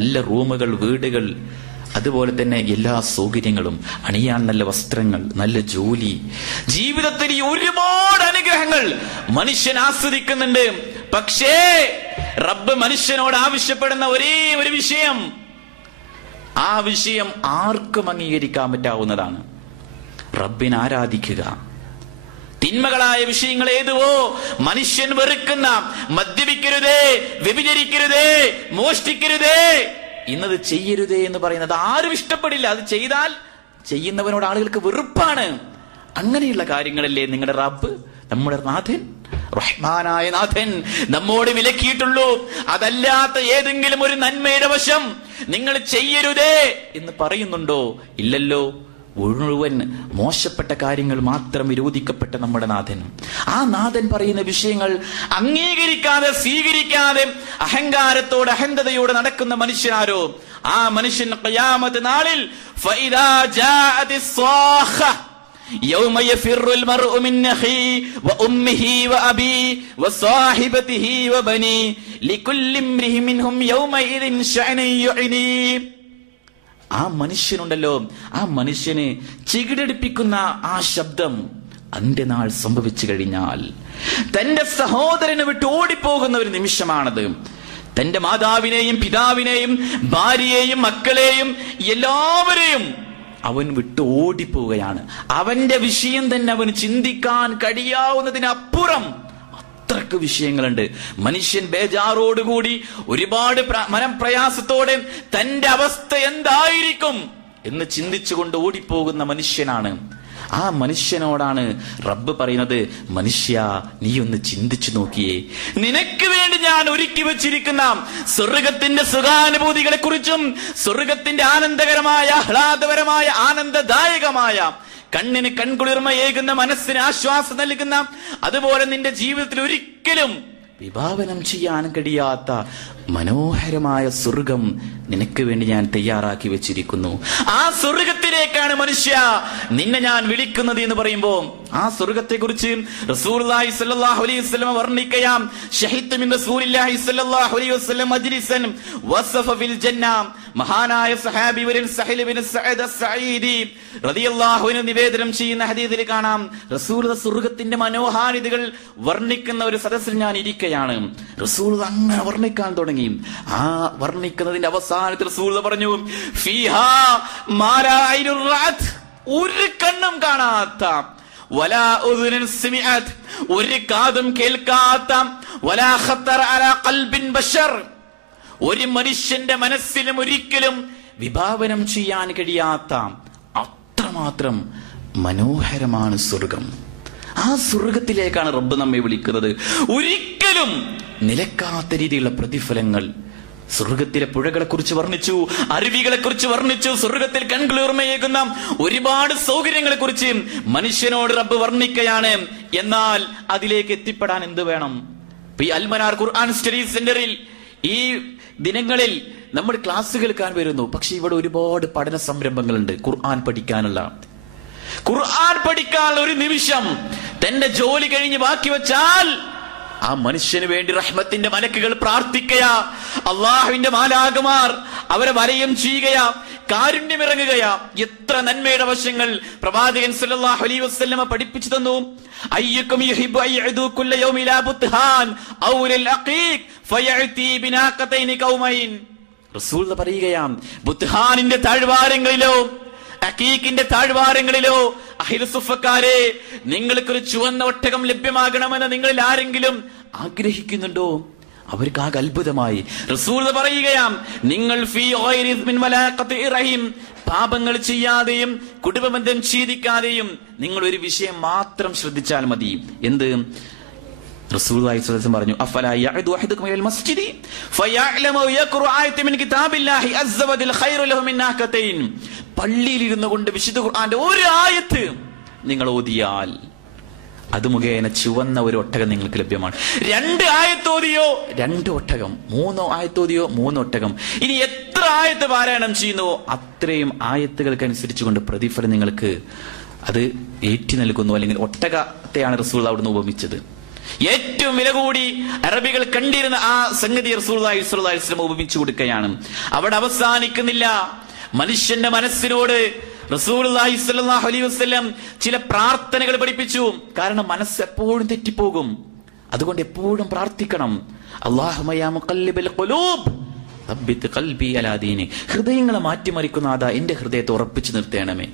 നല്ല റൂമുകൾ, വീടുകൾ, അതുപോലെ തന്നെ എല്ലാ സൗകര്യങ്ങളും, അണിയാൻ നല്ല വസ്ത്രങ്ങൾ, നല്ല ജോലി, ജീവിതത്തിൽ ഈ ഒരുപാട് അനുഗ്രഹങ്ങൾ മനുഷ്യൻ ആസ്വദിക്കുന്നുണ്ട്. പക്ഷേ റബ്ബ് മനുഷ്യനോട് ആവശ്യപ്പെടുന്ന ഒരേ ഒരു വിഷയം, ആ വിഷയം ആർക്കും അംഗീകരിക്കാൻ പറ്റാവുന്നതാണ്: റബ്ബിനെ ആരാധിക്കുക. തിന്മകളായ വിഷയങ്ങൾ ഏതുവോ മനുഷ്യൻ വെറുക്കുന്ന, മദ്യപിക്കരുതേ, വ്യഭിചരിക്കരുതേ, മോഷ്ടിക്കരുതേ, ഇന്നത് ചെയ്യരുതേ എന്ന് പറയുന്നത് ആരും ഇഷ്ടപ്പെടില്ല. അത് ചെയ്താൽ ചെയ്യുന്നവനോട് ആളുകൾക്ക് വെറുപ്പാണ്. അങ്ങനെയുള്ള കാര്യങ്ങളല്ലേ നിങ്ങളുടെ റബ്ബ്, നമ്മുടെ നാഥൻ, റഹ്മാനായ നാഥൻ നമ്മോട് വിലക്കിയിട്ടുള്ളൂ. അതല്ലാത്ത ഏതെങ്കിലും ഒരു നന്മയുടെ വശം നിങ്ങൾ ചെയ്യരുതേ എന്ന് പറയുന്നുണ്ടോ? ഇല്ലല്ലോ. മുഴുവൻ മോശപ്പെട്ട കാര്യങ്ങൾ മാത്രം വിരോധിക്കപ്പെട്ട നമ്മുടെ നാഥൻ, ആ നാഥൻ പറയുന്ന വിഷയങ്ങൾ അംഗീകരിക്കാതെ, സ്വീകരിക്കാതെ അഹങ്കാരത്തോടെ, അഹന്തതയോടെ നടക്കുന്ന മനുഷ്യനാരോ, ആ മനുഷ്യൻ ഖിയാമത്ത് നാളിൽ ഫഇദാ ജാഅതിസ് സ്വാഖ യൗമ യഫിറുൽ മർഉ മിൻ അഖീ വഉമ്മിഹി വഅബീ വസാഹിബതിഹി വബനീ ലികുല്ലി ഇംരിഇ മിൻഹും യൗമഇദിൻ ശഅനൻ യുഅ്നീ. ആ മനുഷ്യനുണ്ടല്ലോ, ആ മനുഷ്യന് ചികിടടിപ്പിക്കുന്ന ആ ശബ്ദം അന്ത്യനാൾ സംഭവിച്ചു കഴിഞ്ഞാൽ തന്റെ സഹോദരനെ വിട്ട് ഓടിപ്പോകുന്ന ഒരു നിമിഷമാണത്. തന്റെ മാതാവിനെയും പിതാവിനെയും ഭാര്യയെയും മക്കളെയും എല്ലാവരെയും അവൻ വിട്ട് ഓടിപ്പോവുകയാണ്. അവന്റെ വിഷയം തന്നെ അവന് ചിന്തിക്കാൻ കഴിയാവുന്നതിനപ്പുറം അത്രക്ക് വിഷയങ്ങളുണ്ട്. മനുഷ്യൻ ബേജാറോടുകൂടി, ഒരുപാട് മനപ്രയാസത്തോടെ തന്റെ അവസ്ഥ എന്തായിരിക്കും എന്ന് ചിന്തിച്ചുകൊണ്ട് ഓടിപ്പോകുന്ന മനുഷ്യനാണ്. ആ മനുഷ്യനോടാണ് റബ്ബ് പറയുന്നത്: മനുഷ്യ, നീ ഒന്ന് ചിന്തിച്ചു നോക്കിയേ, നിനക്ക് വേണ്ടി ഞാൻ ഒരുക്കി വെച്ചിരിക്കുന്ന സ്വർഗത്തിന്റെ സുഖാനുഭൂതികളെ കുറിച്ചും, സ്വർഗത്തിന്റെ ആനന്ദകരമായ, ആഹ്ലാദപരമായ, ആനന്ദദായകമായ, കണ്ണിന് കൺകുളിർമയേകുന്ന, മനസ്സിന് ആശ്വാസം നൽകുന്ന, അതുപോലെ നിന്റെ ജീവിതത്തിൽ ഒരിക്കലും വിഭാവനം ചെയ്യാൻ കഴിയാത്ത മനോഹരമായ സ്വർഗം നിനക്ക് വേണ്ടി ഞാൻ തയ്യാറാക്കി വെച്ചിരിക്കുന്നു. ആ സ്വർഗത്തിലേക്കാണ് മനുഷ്യ നിന്നെ ഞാൻ വിളിക്കുന്നത് എന്ന് പറയുമ്പോ, ആ സ്വർഗത്തെ കുറിച്ച് റസൂലുള്ളാഹി സ്വല്ലല്ലാഹു അലൈഹി വസല്ലം വർണ്ണിക്കുകയാം. ശഹീദ് മിൻ റസൂലില്ലാഹി സ്വല്ലല്ലാഹു അലൈഹി വസല്ലം മജ്ലിസൻ വസഫ ഫിൽ ജന്ന. മഹാനായ സഹാബി വരൻ സഹൽ ബിൻ സഅദ് അസ്-സഈദി റളിയല്ലാഹു അൻഹു നിവേദനം ചെയ്യുന്ന ഹദീസിൽ കാണാം, റസൂൽ സ്വർഗത്തിന്റെ മനോഹാരിതകൾ വർണ്ണിക്കുന്ന ഒരു സദസ്സിൽ ഞാൻ ഇരിക്കുകയാണ്. റസൂൽ അങ്ങനെ വർണ്ണിക്കാൻ തുടങ്ങി. ആ വർണ്ണിക്കുന്നതിന്റെ അവസാനത്തിൽ റസൂൽ പറഞ്ഞു: ഫീഹാ മാ ലാ ഐനുർ റഅത്, ഒരു കണ്ണും കാണാത്ത, വലാ ഉദുനുൻ സമിഅത്, ഒരു കാതും കേൾക്കാത്ത, വലാ ഖത്തറ അലാ ഖൽബിൻ ബശർ, ഒരു മനുഷ്യന്റെ മനസ്സിലും ഒരിക്കലും വിഭാവനം ചെയ്യാൻ കഴിയാത്ത അത്രമാത്രം മനോഹരമാണ് സ്വർഗം. ആ സ്വർഗത്തിലേക്കാണ് റബ്ബ് നമ്മെ വിളിക്കുന്നത്. ഒരിക്കലും നിലക്കാത്ത രീതിയിലുള്ള പ്രതിഫലങ്ങൾ. സ്വർഗത്തിലെ പുഴകളെ കുറിച്ച് വർണ്ണിച്ചു, അരുവികളെ കുറിച്ച് വർണ്ണിച്ചു, സ്വർഗത്തിൽ കൺകുളിർമയേകുന്ന ഒരുപാട് സൗകര്യങ്ങളെ കുറിച്ച് മനുഷ്യനോട് റബ്ബ് വർണ്ണിക്കുകയാണ്. എന്നാൽ അതിലേക്ക് എത്തിപ്പെടാൻ എന്ത് വേണം? ഈ അൽമനാർ ഖുർആൻ സ്റ്റഡി സെന്ററിൽ ഈ ദിനങ്ങളിൽ നമ്മൾ ക്ലാസ് കേൾക്കാൻ വരുന്നു. പക്ഷെ ഇവിടെ ഒരുപാട് പഠന സംരംഭങ്ങളുണ്ട്. ഖുർആൻ പഠിക്കാനുള്ള ഒരു നിമിഷം തന്റെ ജോലി കഴിഞ്ഞ് ബാക്കി വെച്ചാൽ ആ മനുഷ്യന് വേണ്ടി റഹ്മത്തിന്റെ മലക്കുകൾ പ്രാർത്ഥിക്കയാ, അള്ളാഹുവിന്റെ മാലാഖമാർ അവരെ വലയം ചെയ്യുകയാ, കാരുണ്യമിറങ്ങുകയാ. എത്ര നന്മയുടെ വശങ്ങൾ പ്രവാചകൻ സല്ലല്ലാഹു അലൈഹി വസല്ലമ പഠിപ്പിച്ചു തന്നു. അയ്യക്കും യുഹിബ്ബു അയ്യദു കുല്ല യൗമി ലാ ബുത്ഹാൻ ഔ ലിൽ അഖീഖ് ഫയഅതി ബിനാഖതൈനി ഖൗമൈൻ. റസൂൽ പറയുകയാം, ബുത്ഹാനിന്റെ താഴ്വാരങ്ങളിലോ അഖീഖിന്റെ താഴ്വാരങ്ങളിലോ അഹ്ലു സുഫക്കാരെ, നിങ്ങൾക്കൊരു ചുവന്ന ഒട്ടകം ലഭ്യമാകണമെന്ന് നിങ്ങളിൽ ആരെങ്കിലും ആഗ്രഹിക്കുന്നുണ്ടോ? അവർക്ക് ആകെ അത്ഭുതമായി. റസൂൽ പറയുകയാം, നിങ്ങൾ പാപങ്ങൾ ചെയ്യാതെയും കുടുംബബന്ധം ഛേദിക്കാതെയും നിങ്ങൾ ഒരു വിഷയം മാത്രം ശ്രദ്ധിച്ചാൽ മതി. എന്ത്? റസൂലുള്ളാഹി സ്വല്ലല്ലാഹു അലൈഹി വസല്ലം പറഞ്ഞു, അഫലാ യഅദു അഹദുകും ഇലൽ മസ്ജിദി ഫയഅലമു യഖറഉ ആയത മിൻ കിതാബില്ലാഹി അസ്സ വജൽ ഖൈറു ലഹു മിൻ നാഖതൈൻ. പള്ളിയിൽ ഇരുന്നു കൊണ്ട് വിശുദ്ധ ഖുർആന്റെ ഒരു ആയത്ത് നിങ്ങൾ ഓതിയാൽ അത് മുഖേന ചുവന്ന ഒരു ഒട്ടകം നിങ്ങൾക്ക് ലഭ്യമാണ്. 2 ആയത്തോതിയോ 2 ഒട്ടകം, 3 ആയത്തോതിയോ 3 ഒട്ടകം. ഇനി എത്ര ആയത്ത് പാരായണം ചെയ്യുന്നുവോ അത്രയും ആയത്തുകൾക്കനുസരിച്ചുകൊണ്ട് പ്രതിഫലം നിങ്ങൾക്ക് അത് ഏറ്റി നൽകുന്നു. അല്ലെങ്കിൽ ഒട്ടകത്തെയാണ് റസൂൽ അവിടുന്ന് ഉപമിച്ചത്. ഏറ്റവും വില കൂടി അറബികൾ കണ്ടിരുന്ന ആ സംഗതി റസൂലുള്ളാഹി സ്വല്ലല്ലാഹു അലൈഹി വസല്ലം ഉപമിച്ചു കൊടുക്കുകയാണ്. അവിടെ അവസാനിക്കുന്നില്ല. മനുഷ്യന്റെ മനസ്സിനോട് റസൂലുള്ളാഹി സ്വല്ലല്ലാഹു അലൈഹി വസല്ലം ചില പ്രാർത്ഥനകൾ പഠിപ്പിച്ചു. കാരണം മനസ്സ് എപ്പോഴും തെറ്റിപ്പോകും. അതുകൊണ്ട് എപ്പോഴും പ്രാർത്ഥിക്കണം. അല്ലാഹുമ്മ യാ മുഖല്ലിബൽ ഖുലൂബ് തബ്ബിത് ഖൽബി അലാ ദീനി. ഹൃദയങ്ങളെ മാറ്റിമറിക്കുന്ന ആദാ എന്റെ ഹൃദയത്തെ ഉറപ്പിച്ചു നിർത്തേണമേ.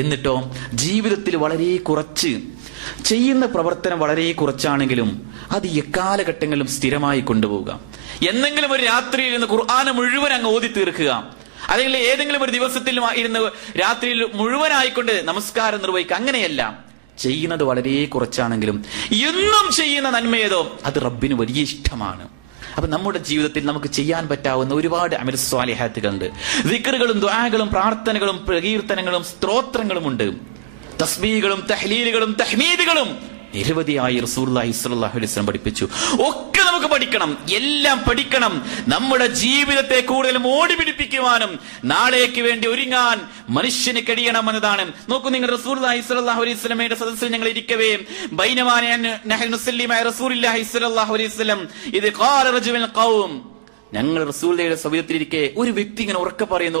എന്നിട്ടോ ജീവിതത്തിൽ വളരെ കുറച്ച് ചെയ്യുന്ന പ്രവർത്തനം വളരെ കുറച്ചാണെങ്കിലും അത് എക്കാലഘട്ടങ്ങളിലും സ്ഥിരമായി കൊണ്ടുപോവുക. എന്തെങ്കിലും ഒരു രാത്രിയിൽ ഇരുന്ന് ഖുർആന് മുഴുവൻ അങ്ങ് ഓതി തീർക്കുക. അല്ലെങ്കിൽ ഏതെങ്കിലും ഒരു ദിവസത്തിൽ ഇരുന്ന് രാത്രിയിൽ മുഴുവനായിക്കൊണ്ട് നമസ്കാരം നിർവഹിക്കുക. അങ്ങനെയല്ല, ചെയ്യുന്നത് വളരെ കുറച്ചാണെങ്കിലും എന്നും ചെയ്യുന്ന നന്മയേതോ അത് റബ്ബിന് വലിയ ഇഷ്ടമാണ്. അപ്പൊ നമ്മുടെ ജീവിതത്തിൽ നമുക്ക് ചെയ്യാൻ പറ്റാവുന്ന ഒരുപാട് അമൽ സ്വാലിഹാത്തുകളുണ്ട്. ദിക്റുകളും ദുആകളും പ്രാർത്ഥനകളും പ്രകീർത്തനങ്ങളും സ്തോത്രങ്ങളും ഉണ്ട്. തസ്ബീഹുകളും തഹ്ലീലുകളും തഹ്മീദുകളും നിരവധിയായി റസൂലുള്ളാഹി സ്വല്ലല്ലാഹു അലൈഹി വസല്ലം പഠിപ്പിച്ചു. ഒക്കെ നമുക്ക് പഠിക്കണം, എല്ലാം പഠിക്കണം. നമ്മുടെ ജീവിതത്തെ കൂടുതൽ മോടി പിടിപ്പിക്കുവാനും നാളേക്ക് വേണ്ടി ഒരുങ്ങാൻ മനുഷ്യന് കഴിയണമെന്നതാണ്. നോക്കൂ നിങ്ങൾ, റസൂലുള്ളാഹി സ്വല്ലല്ലാഹു അലൈഹി വസല്ലമയുടെ സദസ്സിൽ ഞങ്ങൾ ഇരിക്കവേ ബൈനമാ നഹ്നു നുസല്ലി മഅ റസൂലില്ലാഹി സ്വല്ലല്ലാഹു അലൈഹി വസല്ലം ഇദ് ഖാല റജുലുൽ ഖൗം, ഞങ്ങൾ റസൂലുള്ളാഹിയുടെ സവിധത്തിലിരിക്കെ ഒരു വ്യക്തി ഇങ്ങനെ ഉറക്കെ പറയുന്നു,